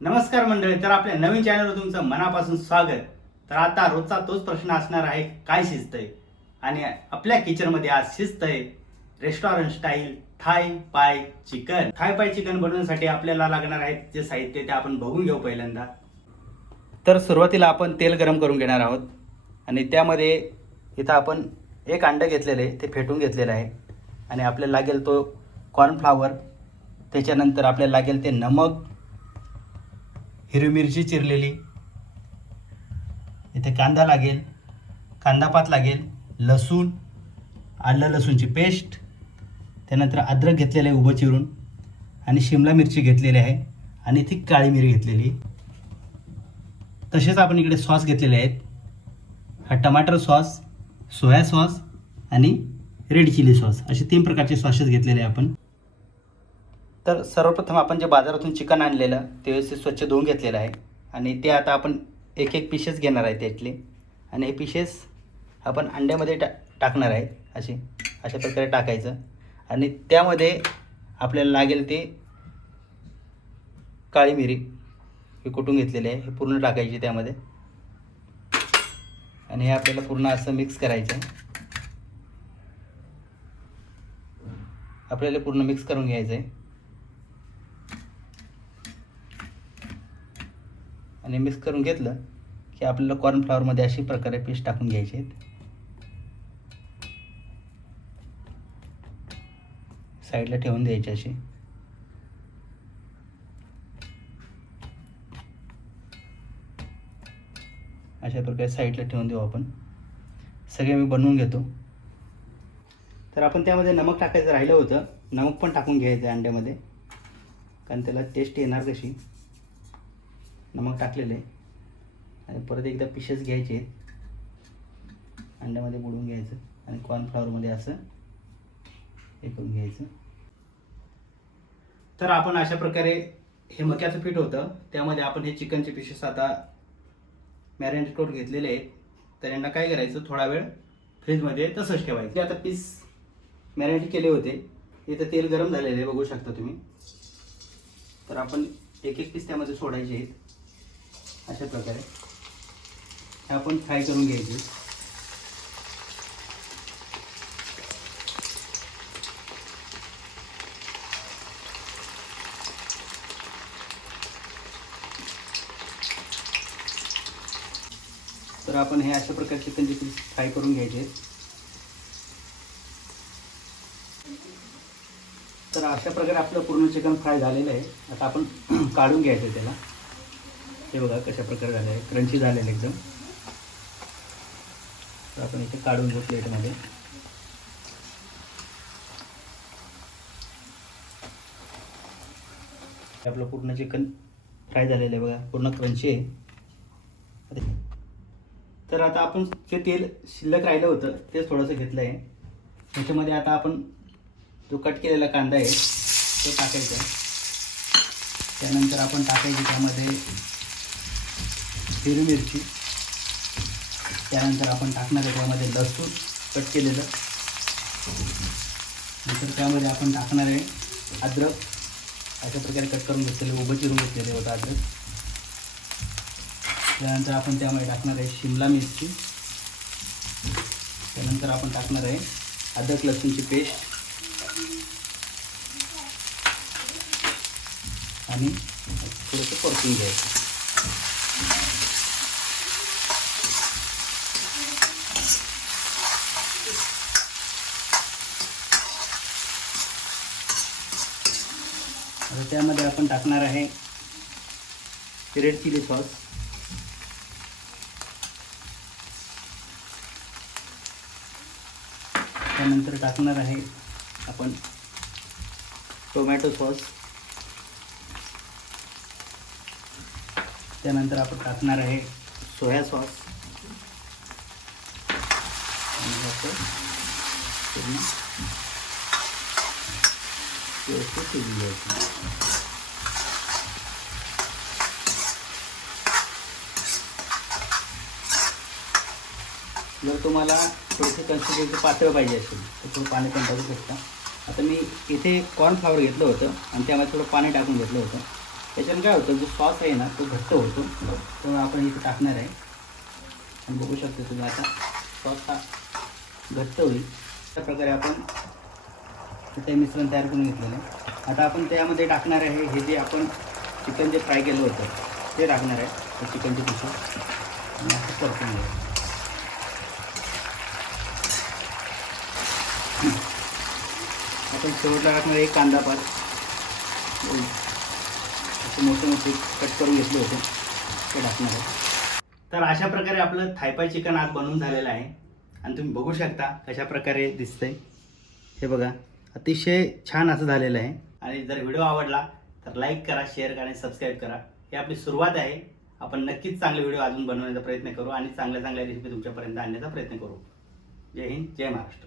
नमस्कार मंडळी, तर आपल्या नवीन चॅनलवर तुमचं मनापासून स्वागत. तर आता रोजचा तोच प्रश्न असणार आहे, काय शिजत आहे? आणि आपल्या किचनमध्ये आज शिजत आहे रेस्टॉरंट स्टाईल थाय पाय चिकन. थाय पाय चिकन बनवण्यासाठी आपल्याला लागणार आहे जे साहित्य ते आपण बघून घेऊ पहिल्यांदा. तर सुरुवातीला आपण तेल गरम करून घेणार आहोत आणि त्यामध्ये इथं आपण एक अंडं घेतलेलं आहे, ते फेटून घेतलेलं आहे. आणि आपल्याला लागेल तो कॉर्नफ्लावर, त्याच्यानंतर आपल्याला लागेल ते नमक, हिरवी मिरची चिरलेली, इथे कांदा लागेल, कांदापात लागेल, लसूण, आलं लसूणची पेस्ट, त्यानंतर अद्रक घेतलेलं आहे उभं चिरून, आणि शिमला मिरची घेतलेली आहे, आणि ती काळी मिरी घेतलेली. तसेच आपण इकडे सॉस घेतलेले आहेत. हा टमाटर सॉस, सोया सॉस आणि रेड चिली सॉस, असे 3 प्रकारचे सॉसेस घेतलेले आहे आपण. तर सर्वप्रथम आपण जे बाजारातून चिकन आणलेलं ते व्यवस्थित स्वच्छ धुवून घेतलेलं आहे आणि ते आता आपण एक एक पीसेस घेणार आहे त्यातले, आणि हे पीसेस आपण अंड्यामध्ये टाकणार आहे. अशा प्रकारे टाकायचं. आणि त्यामध्ये आपल्याला लागेल ते काळी मिरी हे कुटून घेतलेले आहे, हे पूर्ण टाकायचे त्यामध्ये. आणि हे आपल्याला पूर्ण असं मिक्स करायचं आहे. आपल्याला पूर्ण मिक्स करून घ्यायचं आहे. आणि मिक्स करून घेतलं की आपल्याला कॉर्नफ्लॉवरमध्ये अशी प्रकारे पीस टाकून घ्यायचे आहेत. साईडला ठेवून द्यायचे असे. अशा प्रकारे साईडला ठेवून देऊ आपण. सगळे मी बनवून घेतो. तर आपण त्यामध्ये नमक टाकायचं राहिलं होतं, नमक पण टाकून घ्यायचं आहे अंड्यामध्ये, कारण त्याला टेस्ट येणार कशी. नमक टाकलेलं आहे. आणि परत एकदा पीसेस घ्यायचे आहेत, अंड्यामध्ये बुडवून घ्यायचं आणि कॉर्नफ्लॉवरमध्ये असं हे करून घ्यायचं. तर आपण अशा प्रकारे हे मक्याचं पीठ होतं, त्यामध्ये आपण हे चिकनचे पीसेस आता मॅरिनेट करून घेतलेले आहेत. तर यांना काय करायचं, थोडा वेळ फ्रीजमध्ये तसंच ठेवायचं. ते आता पीस मॅरिनेट केले होते, इथं तेल गरम झालेलं आहे, बघू शकता तुम्ही. तर आपण एक एक पीस त्यामध्ये सोडायचे आहेत. अशा प्रकारे हे आपण फ्राय करून घ्यायचे. तर आपण हे अशा प्रकारे चिकनचे पीस फ्राय करून घ्यायचे. तर अशा प्रकारे आपलं पूर्ण चिकन फ्राय झालेलं आहे. आता आपण काढून घ्यायचं त्याला. हे बघा कशा प्रकारे झालं आहे, क्रंची झालेलं एकदम. तर आपण इथे काढून घेऊ प्लेटमध्ये. आपलं पूर्ण चिकन फ्राय झालेलं आहे बघा, पूर्ण क्रंची आहे. तर आता आपण जे तेल शिल्लक राहिलं होतं ते थोडंसं घेतलं आहे. त्याच्यामध्ये आता आपण जो कट केलेला कांदा आहे तो टाकायचा. त्यानंतर आपण टाकायची त्यामध्ये हिरवी मिरची. त्यानंतर आपण टाकणार आहे त्यामध्ये लसूण कट केलेलं. नंतर त्यामध्ये आपण टाकणार आहे अद्रक, अशा प्रकारे कट करून घेतलेले, उभं चिरून घेतलेले होतं अद्रक. त्यानंतर आपण त्यामध्ये टाकणार आहे शिमला मिरची. त्यानंतर आपण टाकणार आहे अद्रक लसूणची पेस्ट आणि थोडंसं परतून घ्यायचं. आता त्यामध्ये आपण टाकणार आहे रेड चिली सॉस. त्यानंतर टाकणार आहे आपण टोमॅटो सॉस. त्यानंतर आपण टाकणार आहे सोया सॉस. व्यवस्थित शिजवून घ्यायचं. जर तुम्हाला थोडीशी कन्सिस्टन्सी पातळ पाहिजे असेल तर थोडं पाणी पण टाकू शकता. आता मी इथे कॉर्नफ्लॉवर घेतलं होतं आणि त्यामध्ये थोडं पाणी टाकून घेतलं होतं. त्याच्यानं काय होतं, जो सॉस आहे ना तो घट्ट होतो. तर आपण इथे टाकणार आहे आणि बघू शकता तुम्ही आता सॉस हा घट्ट होईल. अशा प्रकारे आपण ते मिश्रण तयार करून घेतलेलं आहे. आता आपण त्यामध्ये टाकणार आहे हे जे आपण चिकन जे फ्राय केलं होतं ते टाकणार आहे, चिकनची पिशवी आणि असं परतून घ्यायचं. आपण शेवटला टाकणार एक कांदा पात असे मोठे मोठे कट करून घेतले होते ते टाकणार आहे. तर अशा प्रकारे आपलं थायपाय चिकन आज बनवून झालेलं आहे आणि तुम्ही बघू शकता कशा प्रकारे दिसतंय. हे बघा, अतिशय छान असं झालेलं आहे. आणि जर व्हिडिओ आवडला तर लाईक करा, शेअर करा आणि सबस्क्राईब करा. ही आपली सुरुवात आहे. आपण नक्कीच चांगले व्हिडिओ अजून बनवण्याचा प्रयत्न करू आणि चांगल्या चांगल्या रेसिपी तुमच्यापर्यंत आणण्याचा प्रयत्न करू. जय हिंद, जय महाराष्ट्र.